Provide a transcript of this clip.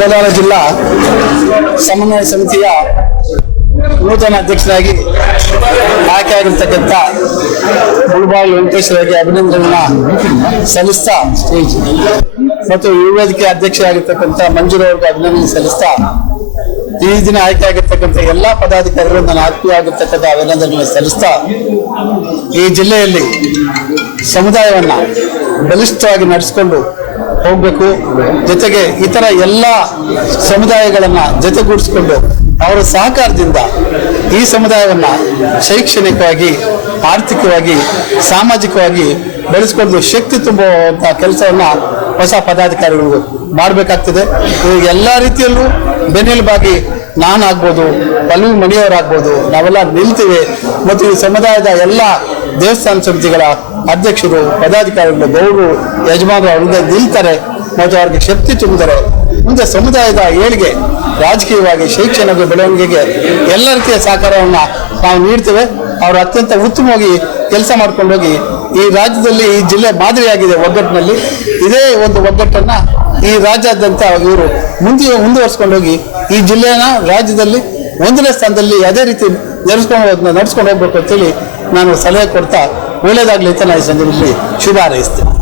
ಕೋಲಾರ ಜಿಲ್ಲಾ ಸಮನ್ವಯ ಸಮಿತಿಯ ನೂತನ ಅಧ್ಯಕ್ಷರಾಗಿ ಆಯ್ಕೆಯಾಗಿರ್ತಕ್ಕಂಥ ಮುಳುಬಾಗಿಲು ವೆಂಕಟೇಶ್ವರರಿಗೆ ಅಭಿನಂದನೆಯನ್ನ ಸಲ್ಲಿಸ್ತಾ ಸ್ಟೇಜ್ ಮತ್ತು ಯುವ ವೇದಿಕೆ ಅಧ್ಯಕ್ಷರಾಗಿರ್ತಕ್ಕಂಥ ಮಂಜುರ ಅವರಿಗೆ ಅಭಿನಂದನೆ ಸಲ್ಲಿಸ್ತಾ ಈ ದಿನ ಆಯ್ಕೆಯಾಗಿರ್ತಕ್ಕಂಥ ಎಲ್ಲಾ ಪದಾಧಿಕಾರಿಗಳು ನನ್ನ ಆತ್ಮೀಯ ಆಗಿರ್ತಕ್ಕಂಥ ಅಭಿನಂದನೆಗಳನ್ನು ಸಲ್ಲಿಸ್ತಾ ಈ ಜಿಲ್ಲೆಯಲ್ಲಿ ಸಮುದಾಯವನ್ನ ಬಲಿಷ್ಠವಾಗಿ ನಡೆಸಿಕೊಂಡು ಹೋಗ್ಬೇಕು. ಜೊತೆಗೆ ಇತರ ಎಲ್ಲ ಸಮುದಾಯಗಳನ್ನು ಜೊತೆಗೂಡಿಸ್ಕೊಂಡು ಅವರ ಸಹಕಾರದಿಂದ ಈ ಸಮುದಾಯವನ್ನು ಶೈಕ್ಷಣಿಕವಾಗಿ, ಆರ್ಥಿಕವಾಗಿ, ಸಾಮಾಜಿಕವಾಗಿ ಬೆಳೆಸ್ಕೊಂಡು ಶಕ್ತಿ ತುಂಬುವಂಥ ಕೆಲಸವನ್ನು ಹೊಸ ಪದಾಧಿಕಾರಿಗಳು ಮಾಡಬೇಕಾಗ್ತದೆ. ಎಲ್ಲ ರೀತಿಯಲ್ಲೂ ಬೆನ್ನೆಲುಬಾಗಿ ನಾನಾಗ್ಬೋದು, ಪಲ್ವಿ ಮಣಿಯವರಾಗ್ಬೋದು, ನಾವೆಲ್ಲ ನಿಲ್ತೀವಿ. ಮತ್ತು ಈ ಸಮುದಾಯದ ಎಲ್ಲ ದೇವಸ್ಥಾನ ಸಮಿತಿಗಳ ಅಧ್ಯಕ್ಷರು, ಪದಾಧಿಕಾರಿಗಳು ಗೌರವರು ಯಜಮಾನರು ಅವರಿಂದ ನಿಲ್ತಾರೆ. ಮತ್ತು ಅವ್ರಿಗೆ ಶಕ್ತಿ ತುಂಬಿದರೆ ಮುಂದೆ ಸಮುದಾಯದ ಏಳಿಗೆ, ರಾಜಕೀಯವಾಗಿ ಶೈಕ್ಷಣಿಕ ಬೆಳವಣಿಗೆಗೆ ಎಲ್ಲ ರೀತಿಯ ಸಹಕಾರವನ್ನು ನಾವು ನೀಡ್ತೇವೆ. ಅವರು ಅತ್ಯಂತ ಉತ್ತಮವಾಗಿ ಕೆಲಸ ಮಾಡ್ಕೊಂಡು ಹೋಗಿ ಈ ರಾಜ್ಯದಲ್ಲಿ ಈ ಜಿಲ್ಲೆ ಮಾದರಿಯಾಗಿದೆ ಒಗ್ಗಟ್ಟಿನಲ್ಲಿ. ಇದೇ ಒಂದು ಒಗ್ಗಟ್ಟನ್ನು ಈ ರಾಜ್ಯಾದ್ಯಂತ ಇವರು ಮುಂದೆ ಮುಂದುವರಿಸ್ಕೊಂಡು ಹೋಗಿ ಈ ಜಿಲ್ಲೆನ ರಾಜ್ಯದಲ್ಲಿ ಒಂದನೇ ಸ್ಥಾನದಲ್ಲಿ ಅದೇ ರೀತಿ ನಡೆಸ್ಕೊಂಡು ನಡ್ಸ್ಕೊಂಡು ಹೋಗ್ಬೇಕು ಅಂತೇಳಿ ನಾನು ಸಲಹೆ ಕೊಡ್ತಾ ಒಳ್ಳೇದಾಗ್ಲಿ ಅಂತ ನಾನು ಈ ಸಂದರ್ಭದಲ್ಲಿ ಶುಭ ಹಾರೈಸ್ತೇನೆ.